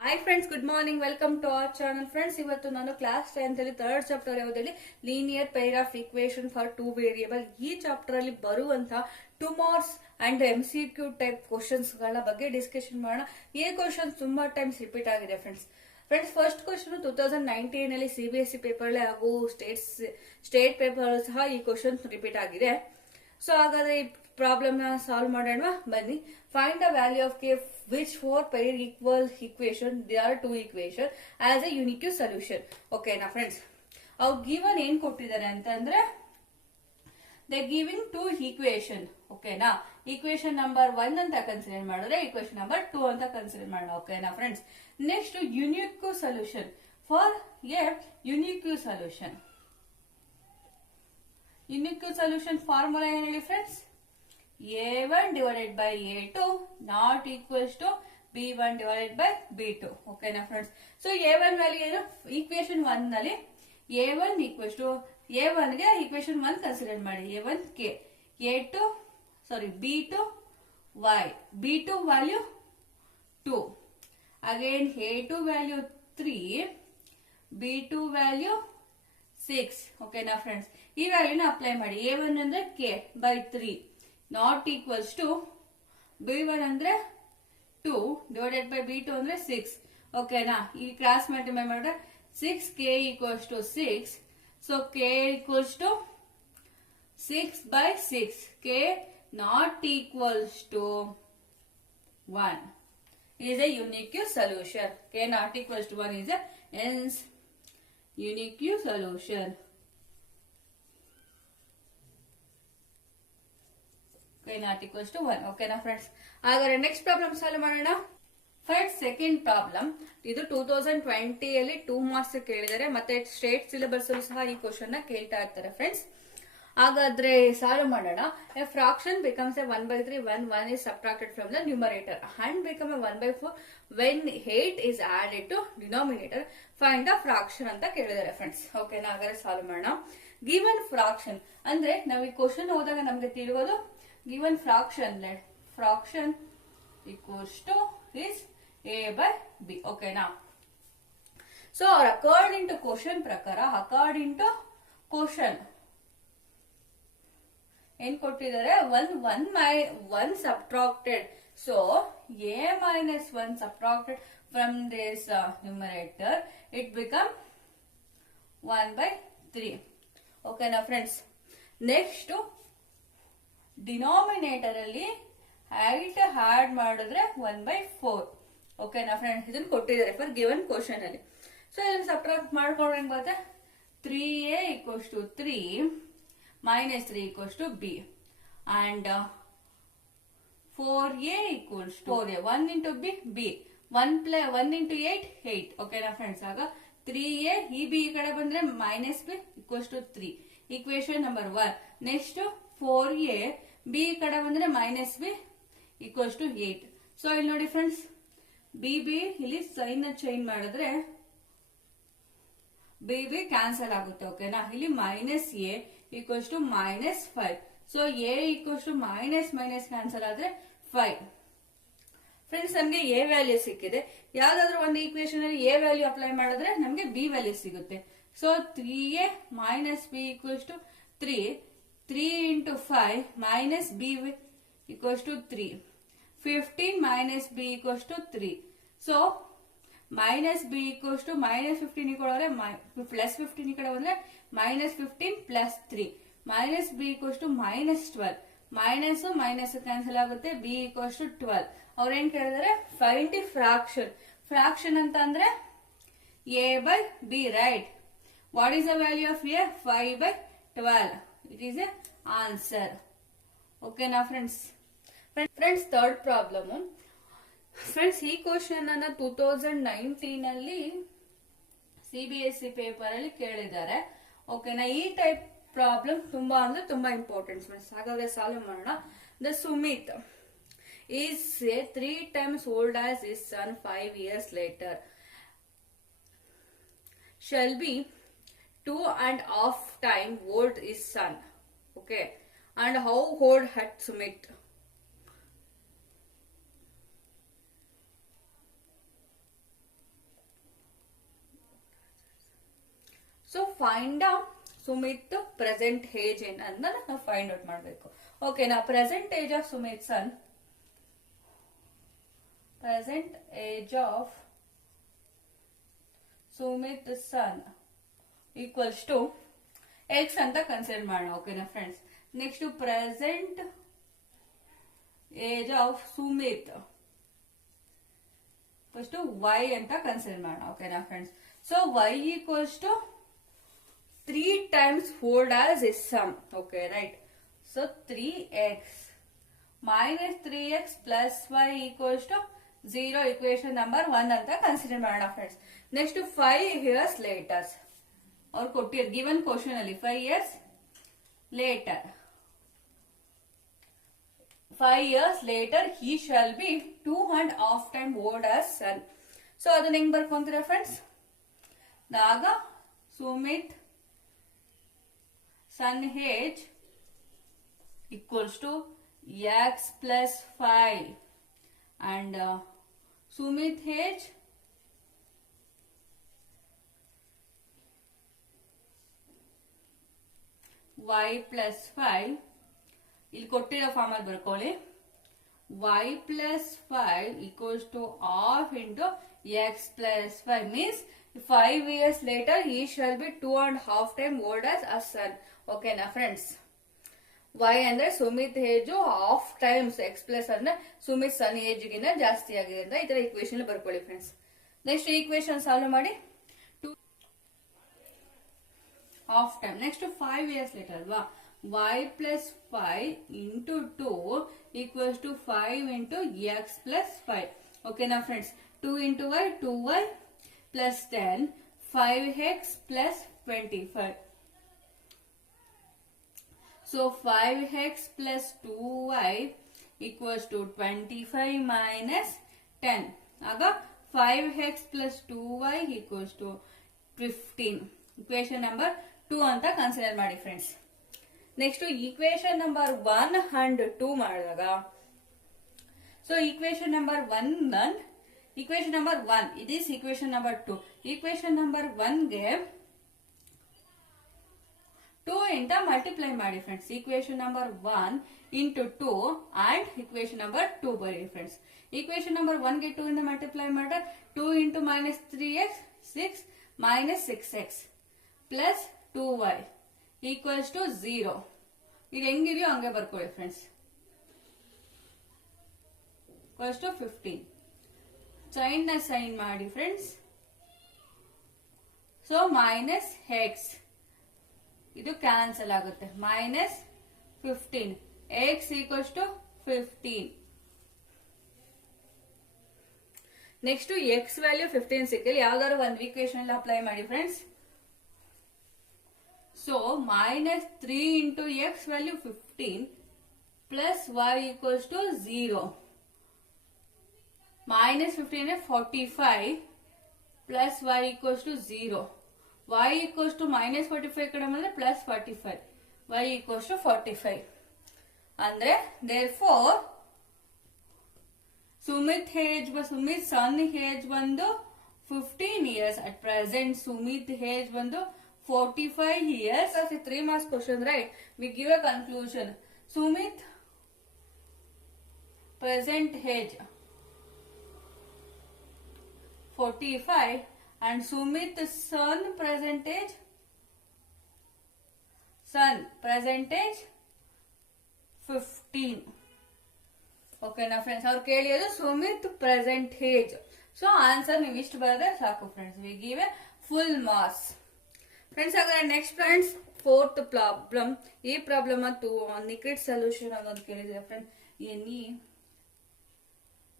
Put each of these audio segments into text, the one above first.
Hi friends, good morning. Welcome to our channel. Friends, ಇವತ್ತು ನಾನು class 10th ಅಲ್ಲಿ third chapter ಯಾವುದಲ್ಲಿ linear pair of equation for two variable. ಈ chapter ಅಲ್ಲಿ ಬರುವಂತಹ 2 marks and MCQ type questions ಗಳ ಬಗ್ಗೆ ಡಿಸ್ಕಷನ್ ಮಾಡೋಣ. ಈ ಕ್ವಶನ್ಸ್ ತುಂಬಾ ಟೈಮ್ಸ್ ರಿಪೀಟ್ ಆಗಿದೆ ಫ್ರೆಂಡ್ಸ್. ಫಸ್ಟ್ ಕ್ವಶನ್ 2019 ಅಲ್ಲಿ CBSE ಪೇಪರ್ ಹಾಗೂ ಸ್ಟೇಟ್ ಪೇಪರ್ ಸಹ ಈ ಕ್ವಶನ್ ರಿಪೀಟ್ ಆಗಿದೆ. ಸೊ ಹಾಗಾದ್ರೆ ಈ ಪ್ರಾಬ್ಲಮ್ ನ ಸಾಲ್ವ್ ಮಾಡೋಣ ಬನ್ನಿ. Find the value of K which for pair equal equation, there are two equation as a unique solution. Okay na friends, our given ಏನ್ ಕೊಟ್ಟಿದ್ದಾರೆ ಅಂತಂದ್ರೆ they giving two equation. Okay na, equation number 1 ಅಂತ consider ಮಾಡಿದ್ರೆ equation number 2 ಅಂತ consider ಮಾಡೋಣ. Okay na friends, next unique solution. For a unique solution, unique solution formula ಏನು ಹೇಳಿ friends? A1 divided by A2 not equals to B1 divided by B2. Okay na friends. So A1 value ಏನು? Equation 1 ನಲ್ಲಿ A1 equals to A1 ಗೆ equation 1 consider ಮಾಡಿ. A1 K, B2 Y, B2 value 2. Again A2 value 3, B2 value 6. Okay na friends. ಈ value ನ apply ಮಾಡಿ. A1 ಅಂದ್ರೆ K by 3 not equals to B1 ಅಂದ್ರೆ 2 divided by B2 ಅಂದ್ರೆ 6. Okay na, ಈ cross multiply ಮಾಡಿದ್ರೆ 6K equals to 6. So K equals to 6 by 6. K not equals to 1 is a unique solution. K not equals to 1 is a hence unique solution. Not equals to 1. Okay na friends. ಹಾಗಾದ್ರೆ next problem solve ಮಾಡೋಣ. First second problem ಇದು 2020 ಅಲ್ಲಿ 2 marks ಕೇಳಿದ್ದಾರೆ. ಮತ್ತೆ state syllabus ಅಲ್ಲೂ ಸಹ ಈ question ನ ಕೇಳ್ತಾ ಇರ್ತಾರೆ ಫ್ರೆಂಡ್ಸ್. ಹಾಗಾದ್ರೆ ಸಾಲ್ವ್ ಮಾಡೋಣ. A fraction becomes A 1/3 when 1 is subtracted from the numerator and become a 1/4 when 8 is added to denominator. Find the fraction ಅಂತ ಕೇಳಿದ್ದಾರೆ ಫ್ರೆಂಡ್ಸ್. ಓಕೆ ನಾ ಹಾಗಾದ್ರೆ ಸಾಲ್ವ್ ಮಾಡೋಣ. ಗಿವನ್ ಫ್ರಾಕ್ಷನ್ ಅಂದ್ರೆ ನಾವು ಈ ಕ್ವಶನ್ ಓದಾಗ ನಮ್ಗೆ ತಿಳಿಯೋದು given fraction, let fraction equals to is A by B. Okay now, so according to question prakara, according to question ಏನ್ ಕೊಟ್ಟಿದ್ದಾರೆ? 1 subtracted, so A minus 1 subtracted from this numerator, it become 1/3. Okay now friends, next denominator ಅಲ್ಲಿ 8 add ಮಾಡಿದ್ರೆ 1/4. Okay ನಾ friends, ಇದನ್ನ ಕೊಟ್ಟಿದ್ದಾರೆ for given question ಅಲ್ಲಿ. So ಇದನ್ನ subtract ಮಾಡ್ಕೊಂಡ್ರೆ ಹೆಂಗ್ ಬರುತ್ತೆ? 3A equals to 3 minus 3 equals to B and 4A equals to 4A. 1 into B 1 into 8 8. Okay ನಾ ಫ್ರೆಂಡ್ಸ್, ಆಗ 3A ಈ B ಈ ಕಡೆ ಬಂದ್ರೆ minus B equals to 3. Equation number 1. Next 4A B ಕಡೆ ಬಂದ್ರೆ minus B equals to 8. So ಇಲ್ಲಿ ನೋಡಿ ಫ್ರೆಂಡ್ಸ್, ಬಿ ಇಲ್ಲಿ ಸೈನ್ ಚೇಂಜ್ ಮಾಡಿದ್ರೆ ಬಿ ಕ್ಯಾನ್ಸಲ್ ಆಗುತ್ತೆ. ಓಕೆನಾ? ಇಲ್ಲಿ minus A equals to -5. So A equals to minus cancel ಆದ್ರೆ 5. ಫ್ರೆಂಡ್ಸ್, ನಮ್ಗೆ ಎ ವ್ಯಾಲ್ಯೂ ಸಿಕ್ಕಿದೆ. ಯಾವ್ದಾದ್ರು ಒಂದು ಈಕ್ವೇಶನ್ ಅಲ್ಲಿ ಎ ವ್ಯಾಲ್ಯೂ ಅಪ್ಲೈ ಮಾಡಿದ್ರೆ ನಮ್ಗೆ ಬಿ ವ್ಯಾಲ್ಯೂ ಸಿಗುತ್ತೆ. So 3A minus B equals to 3. 3 into 5 minus B equals to 3. 15 minus B equals to 3. So minus B equals to -15 equal plus 15 equal -15 plus 3. Minus B equals to -12. minus cancel ಆಗುತ್ತೆ. B equals to 12. ಅವ್ರು ಏನ್ ಕೇಳಿದಾರೆ? Find the fraction. Fraction ಅಂತ ಅಂದ್ರೆ A by B, right? What is the value of A? 5/12. It is a answer. Okay na friends. Friends, third problem. Friends, ಈ question ಅನ್ನ 2019 ಅಲ್ಲಿ CBSE paper ಅಲ್ಲಿ ಕೇಳಿದ್ದಾರೆ. ಓಕೆನಾ? ಈ ಟೈಪ್ ಪ್ರಾಬ್ಲಮ್ ತುಂಬಾ ಅಂದ್ರೆ ತುಂಬಾ ಇಂಪಾರ್ಟೆಂಟ್ ಫ್ರೆಂಡ್ಸ್. ಹಾಗಾದ್ರೆ ಸಾಲ್ವ್ ಮಾಡೋಣ. The Sumit is 3 times old as his son 5 years later. Shall be 2.5 time old is son. Okay, and how old had Sumit? So find Sumit present age ಏನ್ ಅಂತ ನಾವು ಫೈಂಡ್ ಔಟ್ ಮಾಡಬೇಕು. ಓಕೆನಾ. Present age of Sumit son, present age of Sumit son equals to x ಅಂತ consider ಮಾಡೋಣ. ಓಕೆನಾ friends. Next present age of Sumit first y ಅಂತ consider ಮಾಡೋಣ. ಓಕೆನಾ friends. So y equals to 3 times old as his sum. Okay, right. So 3x minus 3x plus y equals to 0. Equation number 1 ಅಂತ consider ಮಾಡೋಣ friends. Next 5 years later ಅವ್ರು ಕೊಟ್ಟಿರ್ given question ಅಲ್ಲಿ 5 years later 5 years later he shall be 2.5 times old as son. So ಅದನ್ನ ಹೆಂಗ್ ಬರ್ಕೊಂತೀರಾ friends? ಆಗ Sumit son age equals to x plus 5 and Sumit age y plus 5 ಇಲ್ಲಿ ಕೊಟ್ಟಿರೋ form ಅಲ್ಲಿ ಬರ್ಕೊಳ್ಳಿ. y plus 5 equals to half into x plus 5 means 5 years later he shall be 2.5 times old as a son. ಓಕೆನಾ friends. y ಅಂದ್ರೆ Sumit age half times x plus ಅಂದ್ರೆ ಸುಮಿತ್ ಸನ್ age ಗಿನ್ನ ಜಾಸ್ತಿ ಆಗಿದೆ ಅಂತ ಈ ತರ ಈಕ್ವೇಶನ್ ಬರ್ಕೊಳ್ಳಿ ಫ್ರೆಂಡ್ಸ್. ನೆಕ್ಸ್ಟ್ ಈಕ್ವೇಶನ್ ಸಾಲ್ವ್ ಮಾಡಿ half time. Next 5 years later ಅಲ್ವಾ, y plus 5 into 2 equals to 5 into x plus 5. ಓಕೆನಾ friends. 2 into y 2y plus 10 5x plus 25. So 5x plus 2y equals to 25 minus 10. ಆಗ 5x plus 2y equals to 15. Equation number 2 ಅಂತ consider ಮಾಡಿ friends. Next equation number 1 and 2 ಮಾಡಿದಾಗ, so equation number 1 equation number 1 it is equation number 2. equation number 1 ಗೆ 2 ಇಂದ multiply ಮಾಡಿ friends. equation number 1 into 2 and equation number 2 ಬರೀ friends. equation number 1 ಗೆ 2 ಇಂದ multiply ಮಾಡಿದ್ರೆ 2 into minus 3x 6 minus 6x plus 2y equals to 0. ಇದು ಹೆಂಗಿದೆಯೋ ಹಂಗೆ ಬರ್ಕೊಳ್ಳಿ ಫ್ರೆಂಡ್ಸ್. equals to 15. ಸೈನ್ ನ ಸೈನ್ ಮಾಡಿ ಫ್ರೆಂಡ್ಸ್. ಸೊ ಮೈನಸ್ ಎಕ್ಸ್ ಇದು ಕ್ಯಾನ್ಸಲ್ ಆಗುತ್ತೆ. Minus 15 x equals to 15. Next x value 15 ಸಿಕ್ಕಲ್ಲಿ ಯಾವ್ದಾದ್ರು ಒಂದು ಈಕ್ವೇಶನ್ ಅಪ್ಲೈ ಮಾಡಿ friends. So minus 3 into x value 15 plus y equals to 0. minus 15 है 45 plus y equals to 0. y equals to minus 45 कड़ा मतलब plus 45. y equals to 45. ಅಂದ್ರೆ therefore Sumit ಸನ್ age ಬಂದು 15 years. at present Sumit age ಬಂದು 45 years. as a 3 marks question, right? we give a conclusion. Sumit present age 45 and Sumit son present age 15. Okay ನಾ friends. ಅವ್ರು ಕೇಳಿಯೋದು Sumit present age. So answer ನೀವು ಇಷ್ಟು ಬರೆದ್ರೆ ಸಾಕು friends. We give a full marks friends. ಹಾಗಾದ್ರೆ next friends 4th problem. ಈ problem ಮತ್ತು ನಿಕ್ರಿಡ್ ಸೊಲ್ಯೂಷನ್ ಅನ್ನೋದು ಕೇಳಿದ್ರೆ ಫ್ರೆಂಡ್ಸ್.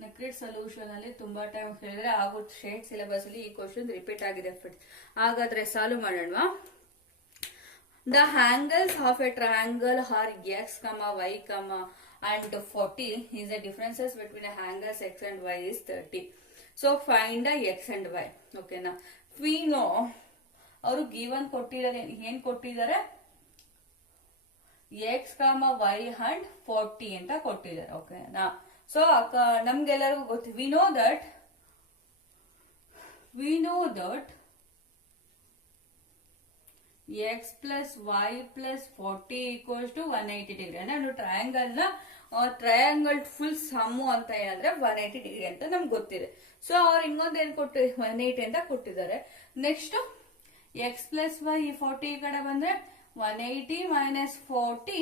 ನಿಕ್ರಿಡ್ ಸೊಲ್ಯೂಷನ್ ಅಲ್ಲಿ ತುಂಬಾ ಟೈಮ್ ಹೇಳಿದ್ರೆ ಆಗುತ್ತೆ. ಸ್ಟೇಟ್ ಸಿಲೆಬಸ್ ಅಲ್ಲಿ ಈ ಕ್ವಶನ್ ರಿಪೀಟ್ ಆಗಿದೆ ಫ್ರೆಂಡ್ಸ್. ಹಾಗಾದ್ರೆ ಸಾಲ್ವ್ ಮಾಡೋಣ. The angles of a triangle are x, y, and 40 is the differences between the angles x and y is 30. So find the x and y. ಓಕೆನಾ. we know ಅವರು given ಕೊಟ್ಟಿದ್ದಾರೆ. ಏನ್ ಕೊಟ್ಟಿದ್ದಾರೆ? x, y and 40 ಅಂತ ಕೊಟ್ಟಿದ್ದಾರೆ. ಓಕೆನಾ. So ನಮ್ಗೆಲ್ಲರಿಗೂ ಗೊತ್ತು. We know that x plus y plus 40 equals to 180 degree. ಅಂದ್ರೆ ಒಂದು ಟ್ರಯಾಂಗಲ್ ನ ಟ್ರಯಾಂಗಲ್ ಫುಲ್ ಸಮ್ಮು ಅಂತ ಹೇಳಿದ್ರೆ 180 ಡಿಗ್ರಿ ಅಂತ ನಮ್ಗೆ ಗೊತ್ತಿದೆ. ಸೊ ಅವ್ರು ಇನ್ನೊಂದು ಏನ್ ಕೊಟ್ಟು 180 ಅಂತ ಕೊಟ್ಟಿದ್ದಾರೆ. ನೆಕ್ಸ್ಟ್ ಎಕ್ಸ್ ಪ್ಲಸ್ ವೈ 40 ಈ ಕಡೆ ಬಂದ್ರೆ 180 minus 40.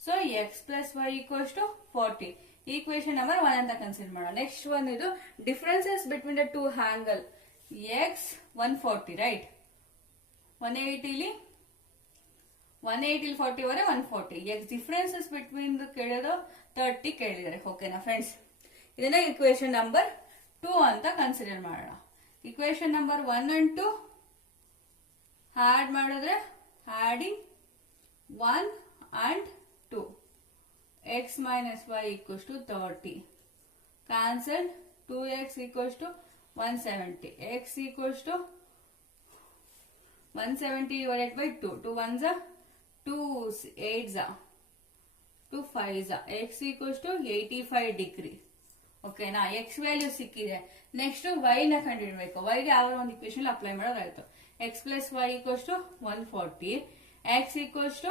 So x plus y equals to 40. Equation number 1 ಅಂತ ಕನ್ಸಿಡರ್ ಮಾಡೋಣ. ನೆಕ್ಸ್ಟ್ ಒನ್ ಇದು differences between the two angle x 140 right. 180 40 ವರೆ 140. ಎಕ್ಸ್ ಡಿಫರೆನ್ಸಸ್ ಬಿಟ್ವೀನ್ ಕೇಳಿರೋ 30 ಕೇಳಿದ್ದಾರೆ. ಓಕೆನಾ ಫ್ರೆಂಡ್ಸ್, ಇದನ್ನ ಇಕ್ವೇಶನ್ ನಂಬರ್ 2 ಅಂತ ಕನ್ಸಿಡರ್ ಮಾಡೋಣ. ಇಕ್ವೇಶನ್ ನಂಬರ್ 1 and 2 ಆಡ್ ಮಾಡಿದ್ರೆ adding 1 and 2 x minus y equals to 30. Cancel 2x equals to 170. X equals to 170 divided by 2. 2 ones are 2 8s are 2 5s are. X equals to 85 degree. Okay, now x value ಸಿಕ್ಕಿದೆ. Next y ನ ಕಂಡುಹಿಡಬೇಕು. y ಗೆ ಯಾವ ಒಂದು equation apply ಮಾಡೋದಾಯ್ತು. x plus y equals to 140. x equals to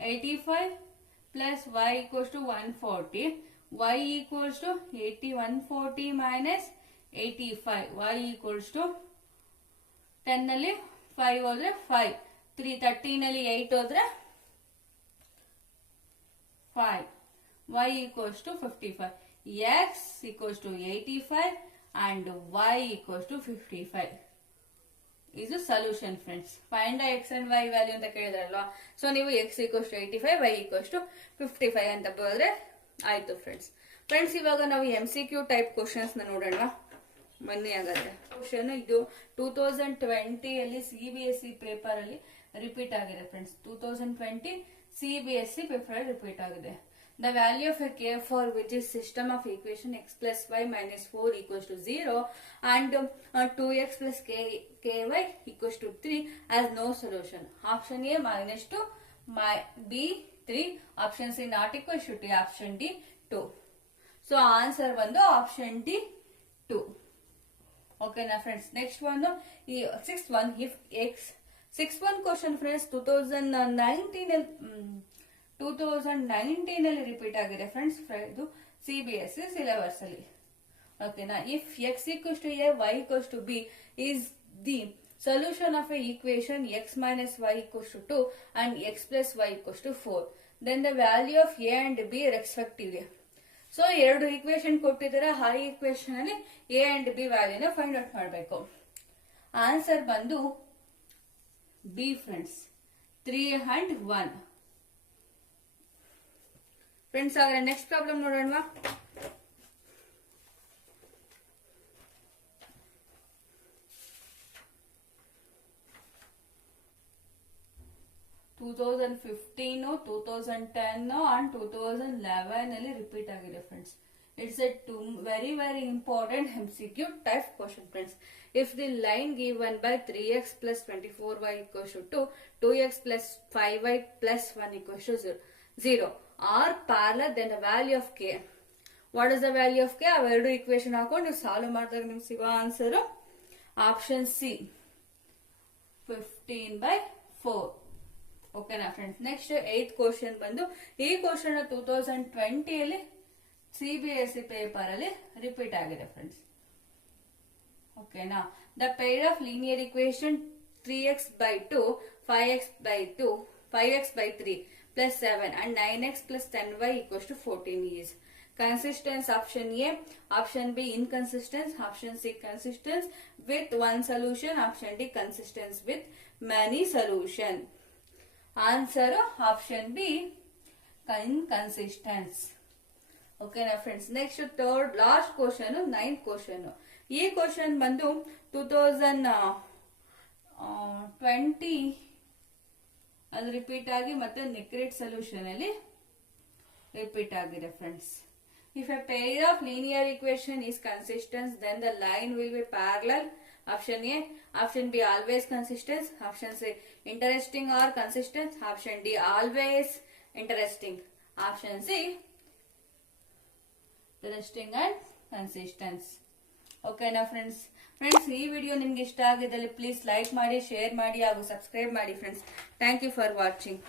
85 plus y equals to 140. Y equals to 140 minus 85. Y equals to 10 ನಲ್ಲಿ 5 ಹೋದ್ರೆ 5. 330 ನಲ್ಲಿ 8 ಹೋದ್ರೆ 5. Y equals to 55. X equals to 85 and y equals to 55. ಇದು solution friends. Find x and y value ಅಂತ ಕೇಳಿದ್ರಲ್ವಾ. So ನೀವು x equals to 85, y equals to 55 ಅಂತ ಬರೆದ್ರೆ ಆಯ್ತು ಫ್ರೆಂಡ್ಸ್. ಇವಾಗ ನಾವು MCQ ಟೈಪ್ ಕ್ವಶನ್ಸ್ ನೋಡೋಣ ಬನ್ನಿ. ಹಾಗಾದ್ರೆ ಕ್ವಶನ್ ಇದು 2020 ಅಲ್ಲಿ CBSE ಪೇಪರ್ ಅಲ್ಲಿ ರಿಪೀಟ್ ಆಗಿದೆ ಫ್ರೆಂಡ್ಸ್. 2020 CBSE ಪೇಪರ್ ಅಲ್ಲಿ ರಿಪೀಟ್ ಆಗಿದೆ. The value of a k for which is system of equation x plus y minus 4 equals to 0 and 2x plus ky equals to 3 has no solution. Option A -2, B 3, option C not equal to 2, option D 2. So answer ಬಂದು option D 2. Okay na friends. Next one the sixth one. If x sixth one question friends 2019 ಅಲ್ಲಿ repeat ಆಗಿದೆ friends. ಇದು CBSE syllabus ಅಲ್ಲಿ. ಓಕೆನಾ. If x equals to a, y equals to b is the solution of a equation x minus y equals to 2 and x plus y equals to 4, then the value of a and b respectively. So ಎರಡು equation ಕೊಟ್ಟಿದ್ದಾರೆ. ಆ equation ಅಲ್ಲಿ a and b ವ್ಯಾಲ್ಯೂನ find out ಮಾಡಬೇಕು. Answer ಬಂದು b friends, 3 and 1. Friends ಹಾಗಾದ್ರೆ next problem ನೋಡೋಣ. Two 2015, 2010 and 2011 ಅಲ್ಲಿ ರಿಪೀಟ್ ಆಗಿದೆ friends. It's a very very important MCQ type question friends. If the line given by 3x plus 24y equals to 2, 2x plus 5y plus 1 equals to 0 are parallel, then the value of k. What is the value of k? ಅವೆರಡು equation ಹಾಕೊಂಡು ನೀವು solve ಮಾಡಿದಾಗ ನಿಮ್ಗೆ ಸಿಗೋ answer option C 15/4. ಓಕೆನಾ friends. Next 8th question ಬಂದು ಈ question 2020 ಅಲ್ಲಿ CBSE ಪೇಪರ್ ಅಲ್ಲಿ ರಿಪೀಟ್ ಆಗಿದೆ ಫ್ರೆಂಡ್ಸ್. ಓಕೆನಾ. The pair of linear equation 3x/2, 5x/3 plus 7 and 9x plus 10y equals to 14 is consistence. Option A, option B inconsistent, option C consistent with one solution, option D consistent with many solution. Answer option B inconsistent. Okay na friends. Next third last question, 9th question. ಈ question ಬಂದು 2020 ಅದು repeat ಆಗಿ ಮತ್ತೆ NCERT solution ಅಲ್ಲಿ repeat ಆಗಿದೆ friends. If a pair of linear equation is consistent then the line will be parallel. Option A. Option B always consistent. Option C interesting are consistent. Option D always interesting. Option C interesting and consistent. ಓಕೆನಾ friends. ಈ video ನಿಮ್ಗೆ ಇಷ್ಟ ಆಗಿದ್ದಲ್ಲಿ please like ಮಾಡಿ, share ಮಾಡಿ ಹಾಗೂ subscribe ಮಾಡಿ friends. Thank you for watching.